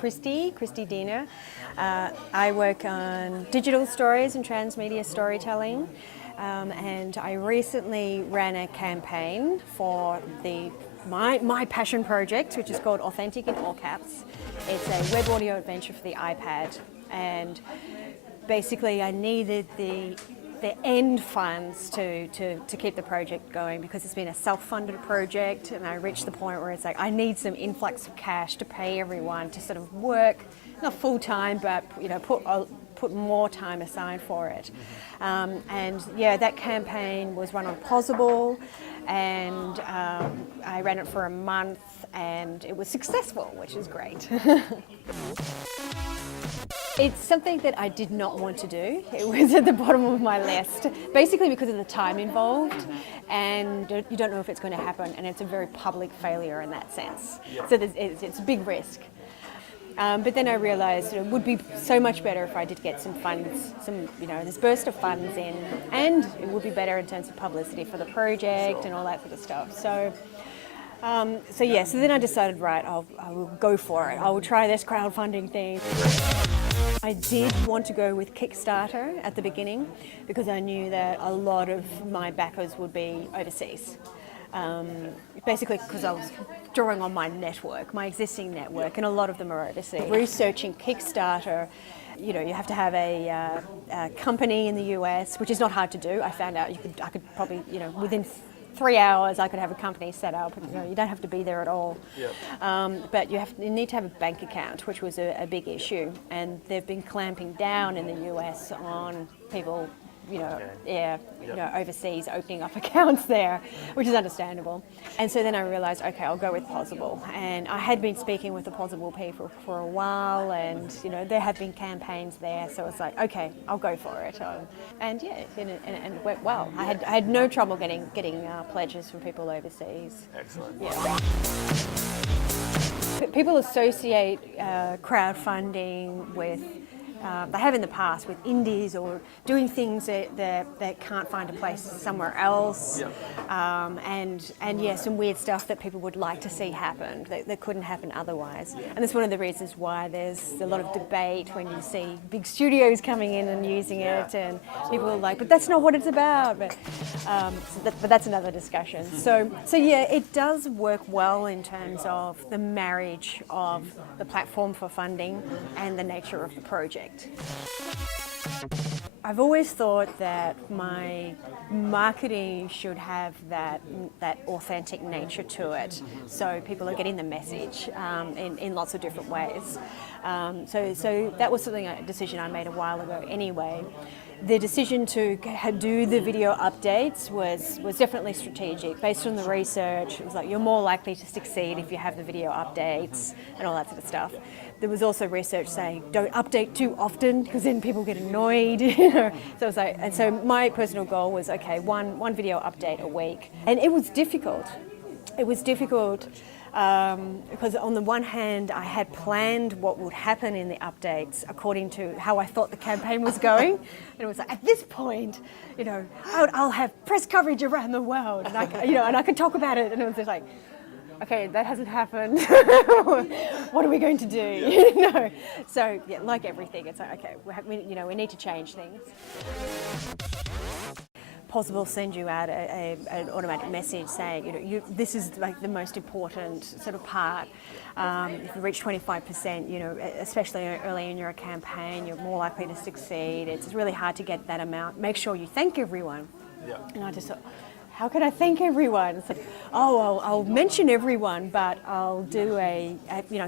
Christy Dena. I work on digital stories and transmedia storytelling, and I recently ran a campaign for my passion project, which is called Authentic in all caps. It's a web audio adventure for the iPad, and basically I needed the end funds to keep the project going, because it's been a self-funded project, and I reached the point where it's like I need some influx of cash to pay everyone to sort of work, not full time, but put more time aside for it. And yeah, that campaign was run on Pozible, and I ran it for a month, and it was successful, which is great. It's something that I did not want to do. It was at the bottom of my list, basically because of the time involved, and you don't know if it's going to happen, and it's a very public failure in that sense. So it's a big risk. But then I realised it would be so much better if I did get some funds, this burst of funds in, and it would be better in terms of publicity for the project and all that sort of stuff. So then I decided, right, I will go for it. I will try this crowdfunding thing. I did want to go with Kickstarter at the beginning, because I knew that a lot of my backers would be overseas. Basically because I was drawing on my network, my existing network, and a lot of them are overseas. Researching Kickstarter, you have to have a company in the US, which is not hard to do. I found out I could probably, within 3 hours I could have a company set up. You don't have to be there at all. But you need to have a bank account, which was a big issue, and they've been clamping down in the US on people overseas opening up accounts there, which is understandable. And so then I realised, okay, I'll go with Pozible. And I had been speaking with the Pozible people for a while, and there have been campaigns there, so it's like, okay, I'll go for it. And it went well. I had no trouble getting pledges from people overseas. Excellent. Yeah. People associate crowdfunding with they have in the past with indies or doing things that can't find a place somewhere else, and some weird stuff that people would like to see happen that couldn't happen otherwise. And that's one of the reasons why there's a lot of debate when you see big studios coming in and using it, and people are like, but that's not what it's about. But that's another discussion. So yeah, it does work well in terms of the marriage of the platform for funding and the nature of the project. I've always thought that my marketing should have that authentic nature to it, so people are getting the message in lots of different ways. So that was a decision I made a while ago anyway. The decision to do the video updates was definitely strategic. Based on the research, it was like you're more likely to succeed if you have the video updates and all that sort of stuff. There was also research saying don't update too often, because then people get annoyed. So it was like, and so my personal goal was, okay, one video update a week, and it was difficult. It was difficult because on the one hand I had planned what would happen in the updates according to how I thought the campaign was going, and it was like, at this point, I'll have press coverage around the world, and I could talk about it, and it was just like, okay, that hasn't happened. What are we going to do? So yeah, like everything, it's like, okay, we need to change things. Pozible send you out an automatic message saying, this is like the most important sort of part. If you reach 25%, especially early in your campaign, you're more likely to succeed. It's really hard to get that amount. Make sure you thank everyone. And I just thought, how can I thank everyone? It's like, I'll mention everyone, but I'll do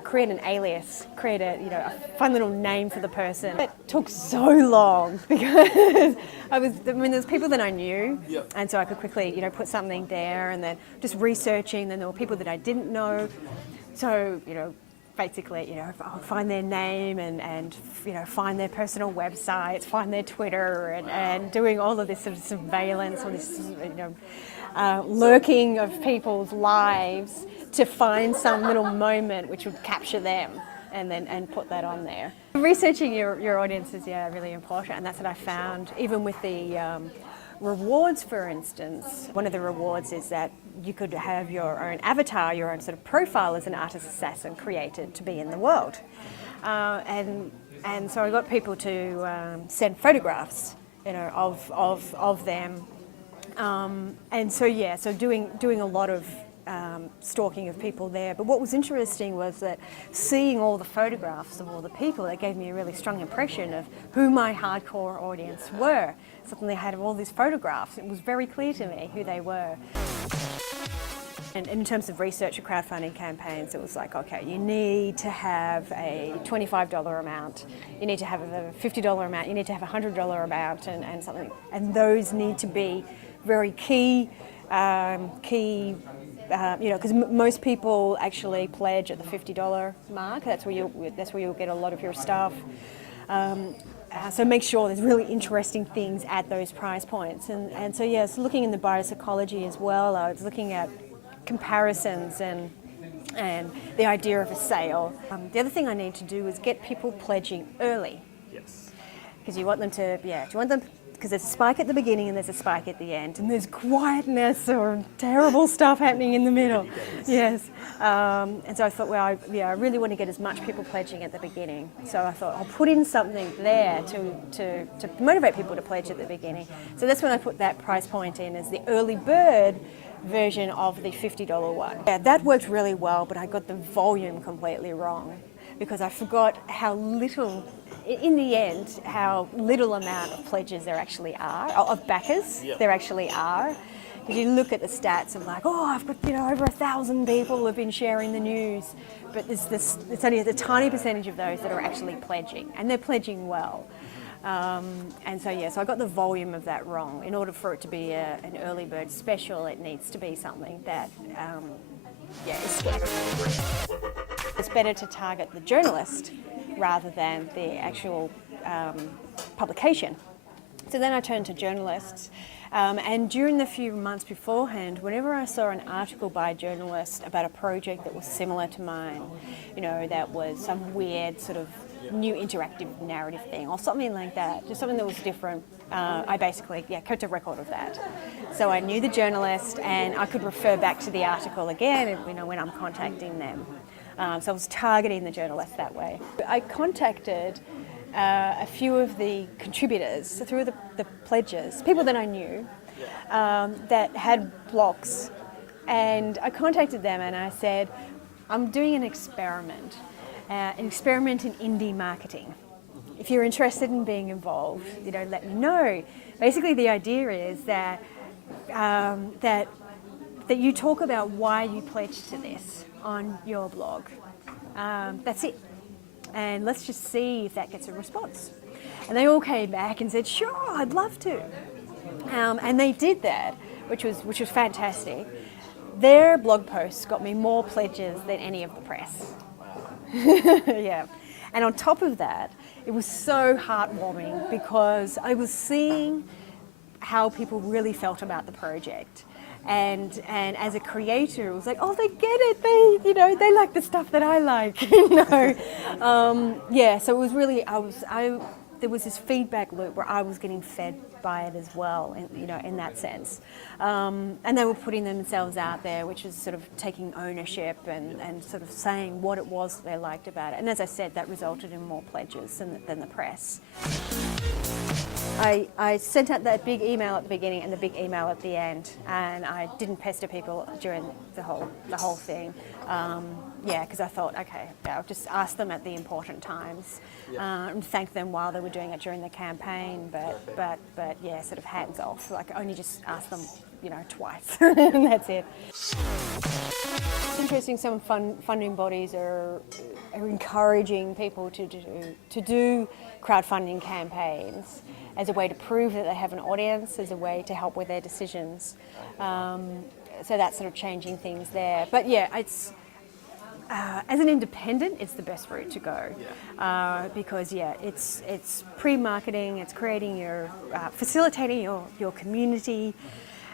create an alias, create a fun little name for the person. It took so long because there's people that I knew, and so I could quickly, put something there, and then just researching. Then there were people that I didn't know, so basically, I'll find their name and find their personal websites, find their Twitter, and doing all of this sort of surveillance, all this, lurking of people's lives to find some little moment which would capture them, and put that on there. Researching your audience is really important, and that's what I found. Even with the rewards, for instance, one of the rewards is that you could have your own avatar, your own sort of profile as an artist assassin created to be in the world. And so I got people to send photographs, of them. And so so doing a lot of stalking of people there. But what was interesting was that seeing all the photographs of all the people, that gave me a really strong impression of who my hardcore audience were. Suddenly I had all these photographs. It was very clear to me who they were. And in terms of research for crowdfunding campaigns, it was like, okay, you need to have a $25 amount, you need to have a $50 amount, you need to have a $100 amount and something. And those need to be very key, because most people actually pledge at the $50 mark. That's where you'll get a lot of your stuff. So make sure there's really interesting things at those price points. And so so looking in the biopsychology as well, I was looking at comparisons and the idea of a sale. The other thing I need to do is get people pledging early. Yes. Because you want them to, because there's a spike at the beginning and there's a spike at the end, and there's quietness or terrible stuff happening in the middle. Yes. And so I thought, I really want to get as much people pledging at the beginning. So I thought I'll put in something there to motivate people to pledge at the beginning. So that's when I put that price point in as the early bird version of the $50 one. Yeah, that worked really well, but I got the volume completely wrong because I forgot how little, in the end, how little amount of pledges there actually are, of backers there actually are. If you look at the stats of like, I've got over 1,000 people have been sharing the news, but it's only a tiny percentage of those that are actually pledging, and they're pledging well. And so I got the volume of that wrong. In order for it to be an early bird special, it needs to be something that is it's better to target the journalist rather than the actual publication. So then I turned to journalists, and during the few months beforehand, whenever I saw an article by a journalist about a project that was similar to mine, that was some weird sort of new interactive narrative thing or something like that, just something that was different, I basically kept a record of that. So I knew the journalist and I could refer back to the article again when I'm contacting them. So I was targeting the journalist that way. I contacted a few of the contributors through the pledges, people that I knew that had blogs, and I contacted them and I said, I'm doing an experiment in indie marketing. If you're interested in being involved, let me know. Basically, the idea is that that you talk about why you pledged to this on your blog. That's it. And let's just see if that gets a response. And they all came back and said, sure, I'd love to. And they did that, which was fantastic. Their blog posts got me more pledges than any of the press. Yeah. And on top of that, it was so heartwarming because I was seeing how people really felt about the project. And as a creator, it was like, they get it. They like the stuff that I like. So it was really, there was this feedback loop where I was getting fed by it as well, in that sense. And they were putting themselves out there, which is sort of taking ownership and sort of saying what it was they liked about it. And as I said, that resulted in more pledges than the press. I sent out that big email at the beginning and the big email at the end, and I didn't pester people during the whole thing. Because I thought, okay, I'll just ask them at the important times and thank them while they were doing it during the campaign. But sort of hands off. Like only just ask them, twice, and that's it. It's interesting. Some funding bodies are encouraging people to do crowdfunding campaigns as a way to prove that they have an audience, as a way to help with their decisions. So that's sort of changing things there. But it's as an independent, it's the best route to go because it's pre-marketing, it's creating facilitating your community.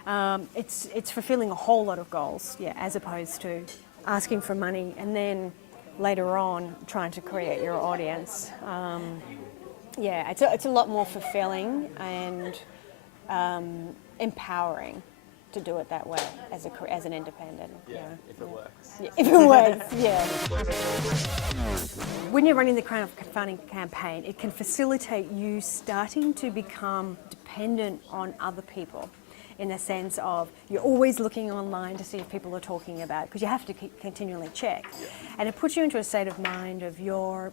It's fulfilling a whole lot of goals, as opposed to asking for money and then later on trying to create your audience. It's a lot more fulfilling and empowering to do it that way as an independent. Yeah, if it works. Yeah, if it works, yeah. When you're running the crowdfunding campaign, it can facilitate you starting to become dependent on other people, in the sense of you're always looking online to see if people are talking about it, because you have to continually check. Yeah. And it puts you into a state of mind of your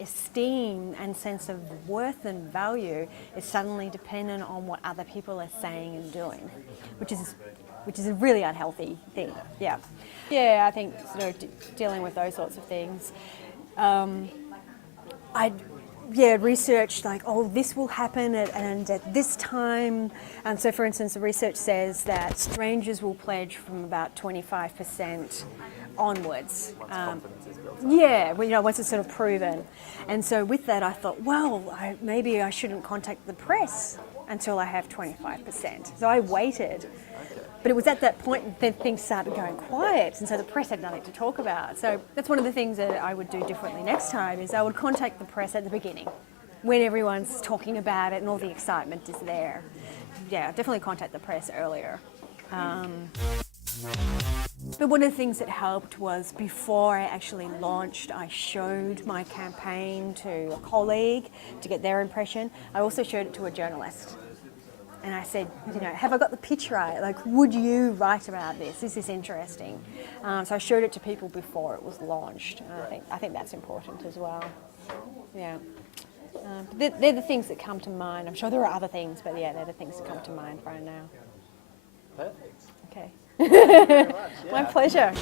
esteem and sense of worth and value is suddenly dependent on what other people are saying and doing, which is a really unhealthy thing. Yeah. Yeah, I think sort of dealing with those sorts of things. I researched like, oh, this will happen at this time. And so, for instance, the research says that strangers will pledge from about 25% onwards. Once confidence is built up. Yeah, well, once it's sort of proven. And so with that, I thought, well, maybe I shouldn't contact the press until I have 25%. So I waited. Okay. But it was at that point that things started going quiet, and so the press had nothing to talk about. So that's one of the things that I would do differently next time, is I would contact the press at the beginning, when everyone's talking about it and all the excitement is there. Yeah, definitely contact the press earlier. But one of the things that helped was, before I actually launched, I showed my campaign to a colleague to get their impression. I also showed it to a journalist. And I said, have I got the pitch right? Like, would you write about this? Is this interesting? So I showed it to people before it was launched. And I think that's important as well. Yeah. They're the things that come to mind. I'm sure there are other things, but yeah, they're the things that come to mind right now. Perfect. Okay. Thank you very much. Yeah. My pleasure.